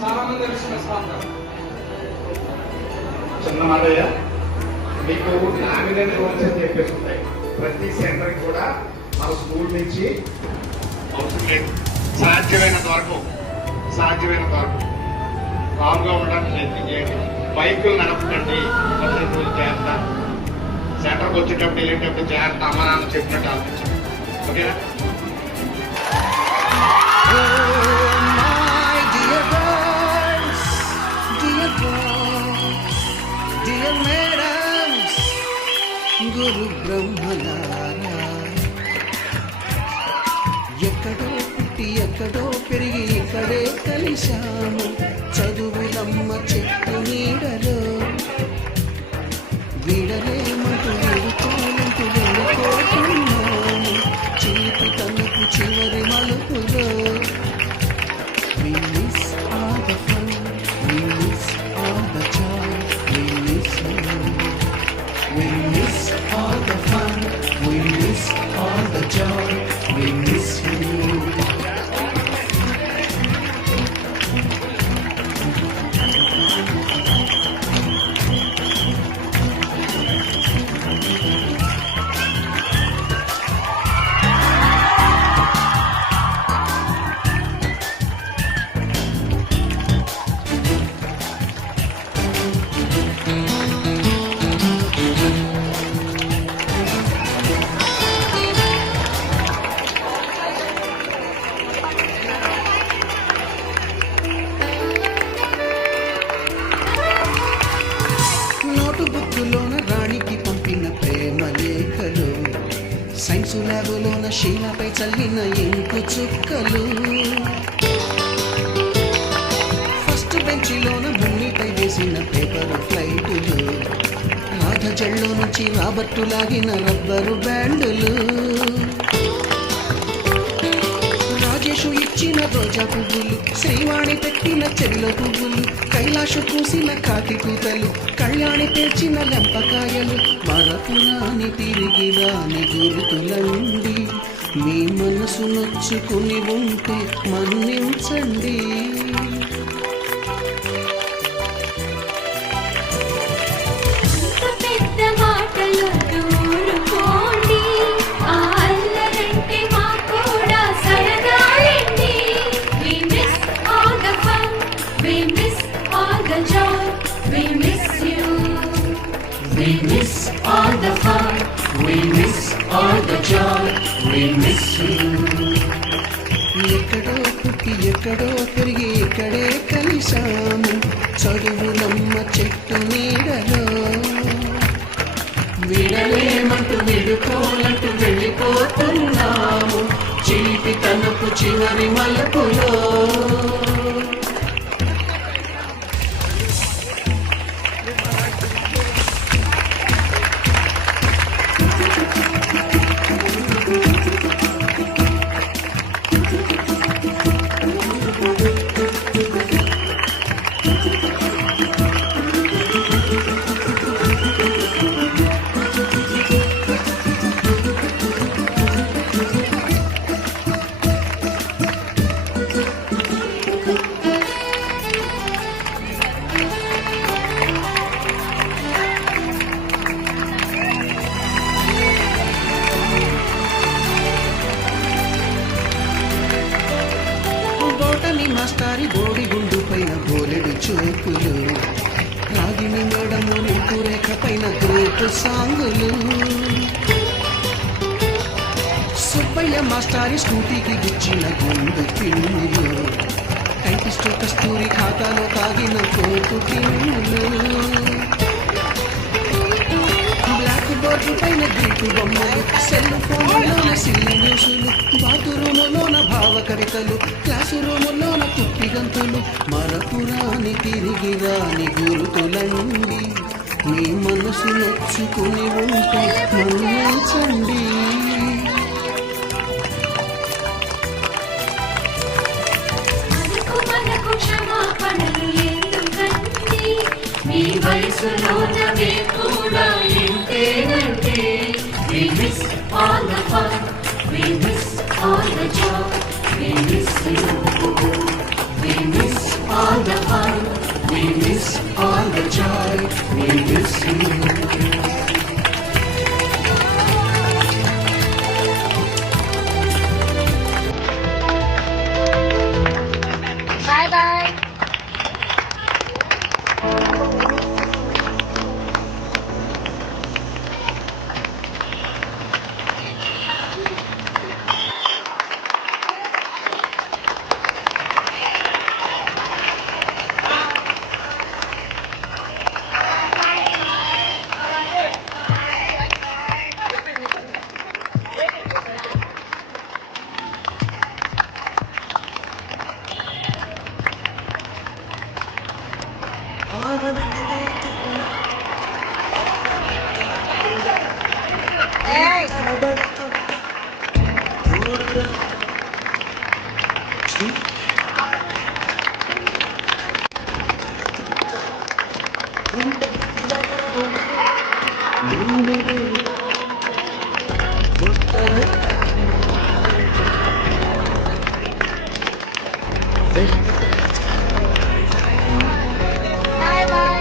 చాలా మంది ఎలిసినస్తా ఉంటారు. చిన్న మాటయ్య, మీకు నామినల్ రూల్స్ అని చెప్పేసి ఉంటాయి. ప్రతి సెంటర్కి కూడా మన స్కూల్ నుంచి అవసరం లేదు, సాధ్యమైనంత వరకు కామ్గా ఉండడానికి ప్రయత్నం చేయండి. బైకులు నడపకండి, జాగ్రత్త. సెంటర్కి వచ్చేటప్పుడు వెళ్ళేటప్పుడు జాగ్రత్త, అమ్మ నాన్న చెప్పినట్టు ఆలోచించండి. ఓకేనా? గురు బ్రహ్మలారా, ఎక్కడో పుట్టి ఎక్కడో పెరిగి ఇక్కడే కలిశాము. చదువులమ్మ చెట్టు నీడలో వీడలేమంటూ వీడుకోనంటూ వెళ్ళిపోతున్నాము. చిలిపి తనకు చివరి మలుపులో We miss all the fun, we miss all the joy, we miss you. We miss all the fun, we miss all the joy, we miss you. బుక్కులోన రాణికి పంపిన ప్రేమ లేఖలు, సైన్సు ల్యాబులోన శీలపై చల్లిన ఇంకు చుక్కలు, ఫస్ట్ బెంచిలోన మున్నిపై వేసిన పేపరు ఫ్లైటులు, రాధ జల్లో నుంచి రాబట్టు లాగిన రబ్బరు బ్యాండులు, రాజేషు ఇచ్చిన రోజా పువ్వులు, శ్రీవాణి పెట్టిన చెవిల పువ్వులు, కైలాషు పూసిన కాకి కూతలు, కళ్యాణి తెచ్చిన లెంపకాయలు, మరపురాని తిరిగి రాని గుర్తులండి. మీ మనసు నొచ్చుకుని ఉంటే మన్నించండి. We miss all the fun, we miss all the joy, we miss you. ఎక్కడో పుట్టి ఎక్కడో పెరిగి ఇక్కడే కలిశాము. చదువులమ్మ చెట్టు నీడలో విడలేమంటూ విడుకోలంటూ వెళ్ళిపోతున్నాము. చిలిపి తనకు చివరి మలుపులో మాస్టారి బోడి గుండు పైన బోలెడు చూపులు, రాగిణి మేడము నీకు రేఖ పైన గ్రూపు సాంగులు, సుబ్బయ్య మాస్టారి స్కూటీకి గుచ్చిన గుండు పిన్నులు, టైపిస్టు కస్తూరి ఖాతాలో తాగిన కోపు పిన్నులు, బ్లాక్ బోర్డు పైన గ్రీకు బొమ్మలు, సెల్ ఫోన్లోన సిల్లి న్యూసులు, బాతురూములోన భావ కవితలు, క్లాసు రూములోన కుప్పి గంతులు, మరపురాని తిరిగి రాని గురుతులండి. మీ మనసు నొచ్చుకుని ఉంటే మన్నించండి. మీ వయసులోనవే కూడా ఇంతేనంటే. We miss all the fun, we miss all the joy, we miss you, we miss all all the fun. We miss all the joy. We miss you. Bye bye. Bye bye.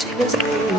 చిన్న